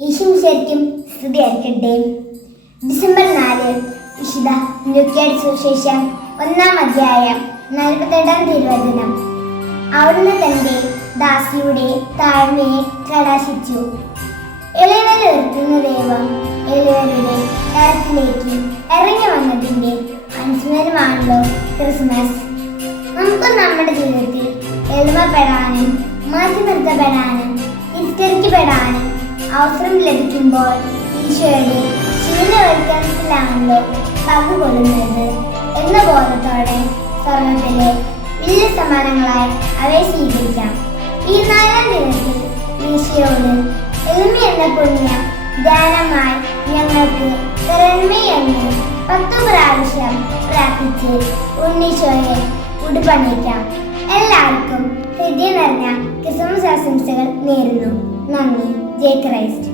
ഈശോയ്ക്കും സ്തുതിയായിരിക്കട്ടെ. ഡിസംബർ 4 വിശുദ്ധ ലൂക്കോയുടെ സുവിശേഷം 1-ാം അധ്യായം 48-ാം തിരുവചനം. അവിടുന്ന് തന്റെ ദാസിയുടെ താഴ്മയെ കടാശിച്ചു. എളിയവരെ ഉയർത്തുന്ന ദൈവം എളിയവരുടെ തലത്തിലേക്ക് ഇറങ്ങി വന്നതിന്റെ അനുസ്മരണമാണല്ലോ ക്രിസ്മസ്. നമുക്ക് നമ്മുടെ ജീവിതത്തിൽ എളിമപ്പെടാനും മാറ്റി നിർത്തപ്പെടാനും തിരിച്ചറിക്കപ്പെടാനും അവസരം ലഭിക്കുമ്പോൾ ഈശോയുടെ ശൂന്യവൽക്കരണത്തിലാണല്ലോ പങ്കുകൊള്ളുന്നത് എന്ന ബോധത്തോടെ സ്വർഗത്തിലെ വലിയ സമ്മാനങ്ങളായി അവയെ സ്വീകരിക്കാം. ഈ 4-ാം ദിനത്തിൽ ഈശോയോട് എളിമ എന്ന പുണ്യ ധ്യാനമായി ഞങ്ങൾക്ക് തരണമേ എന്ന് 10 പ്രാവശ്യം പ്രാർത്ഥിച്ച് ഉണ്ണീശോയെ ഉടുപ്പണിയിക്കാം. എല്ലാവർക്കും ഹൃദയം നിറഞ്ഞ ക്രിസ്മസ് ആശംസകൾ നേരുന്നു. നന്ദി. ജയ് ക്രൈസ്റ്റ്.